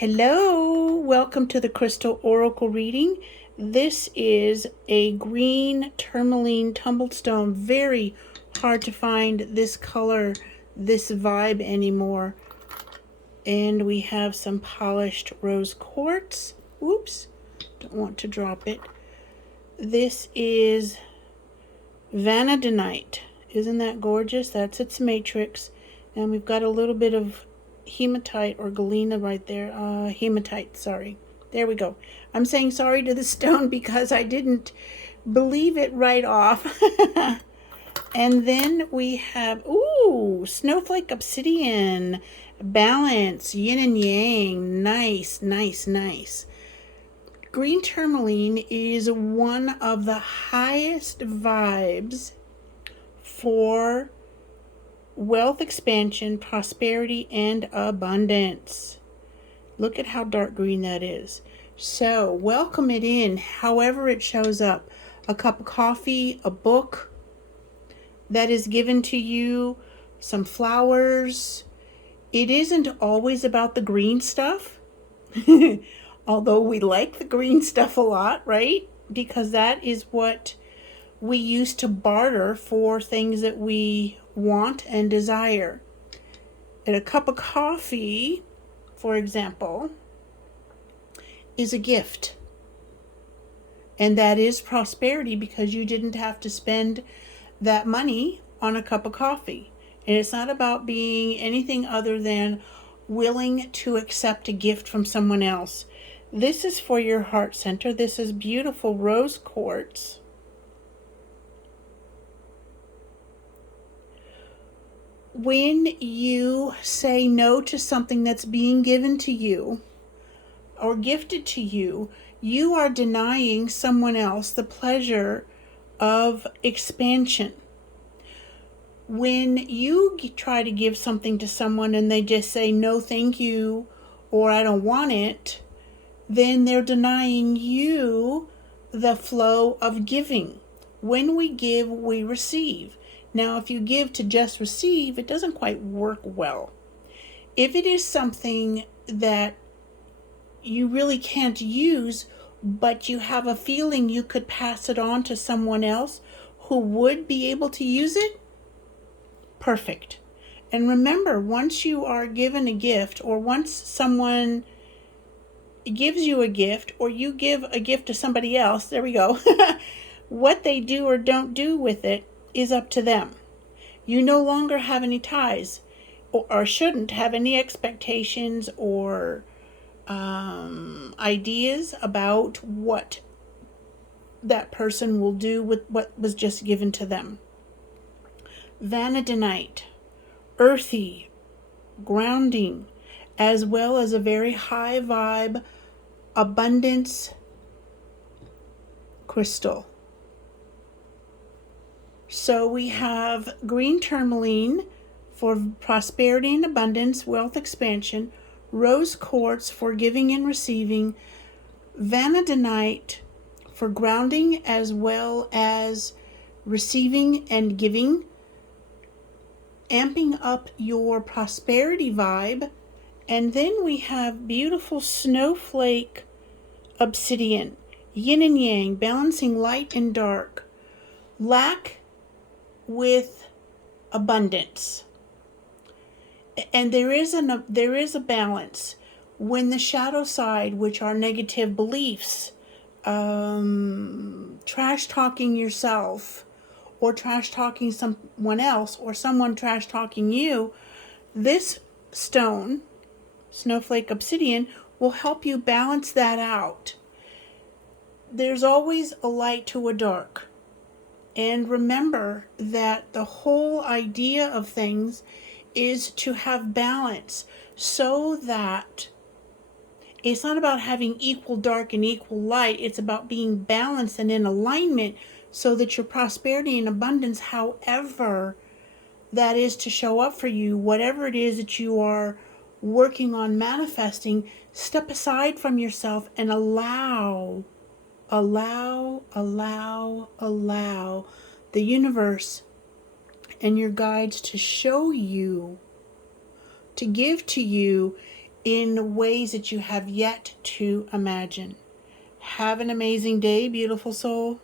Hello, welcome to the Crystal Oracle reading. This is a green tourmaline tumblestone. Very hard to find this color, this vibe anymore. And we have some polished rose quartz. Oops, don't want to drop it. This is Vanadinite. Isn't that gorgeous? That's its matrix. And we've got a little bit of hematite or galena right there. Hematite, sorry. There we go. I'm saying sorry to the stone because I didn't believe it right off. And then we have, Snowflake Obsidian. Balance, yin and yang. Nice, nice, nice. Green tourmaline is one of the highest vibes for wealth expansion, prosperity, and abundance. Look at how dark green that is. So welcome it in however it shows up. A cup of coffee, a book that is given to you, some flowers. It isn't always about the green stuff. Although we like the green stuff a lot, right? Because that is what we use to barter for things that we want and desire. And a cup of coffee, for example, is a gift. And that is prosperity because you didn't have to spend that money on a cup of coffee. And it's not about being anything other than willing to accept a gift from someone else. This is for your heart center. This is beautiful rose quartz. When you say no to something that's being given to you or gifted to you, you are denying someone else the pleasure of expansion. When you try to give something to someone and they just say, no, thank you, or I don't want it, then they're denying you the flow of giving. When we give, we receive. Now, if you give to just receive, it doesn't quite work well. If it is something that you really can't use, but you have a feeling you could pass it on to someone else who would be able to use it, perfect. And remember, once you are given a gift, or once someone gives you a gift, or you give a gift to somebody else, there we go, what they do or don't do with it is up to them. You no longer have any ties, or shouldn't have any expectations or ideas about what that person will do with what was just given to them. Vanadinite, earthy, grounding, as well as a very high vibe abundance crystal. So we have green tourmaline for prosperity and abundance, wealth expansion, rose quartz for giving and receiving, vanadinite for grounding as well as receiving and giving, amping up your prosperity vibe. And then we have beautiful snowflake obsidian, yin and yang, balancing light and dark, lack with abundance. And there is a balance. When the shadow side, which are negative beliefs, trash talking yourself, or trash talking someone else, or someone trash talking you, this stone, snowflake obsidian, will help you balance that out. There's always a light to a dark. And remember that the whole idea of things is to have balance, so that it's not about having equal dark and equal light. It's about being balanced and in alignment so that your prosperity and abundance, however that is to show up for you, whatever it is that you are working on manifesting, step aside from yourself and allow the universe and your guides to show you, to give to you in ways that you have yet to imagine. Have an amazing day, beautiful soul.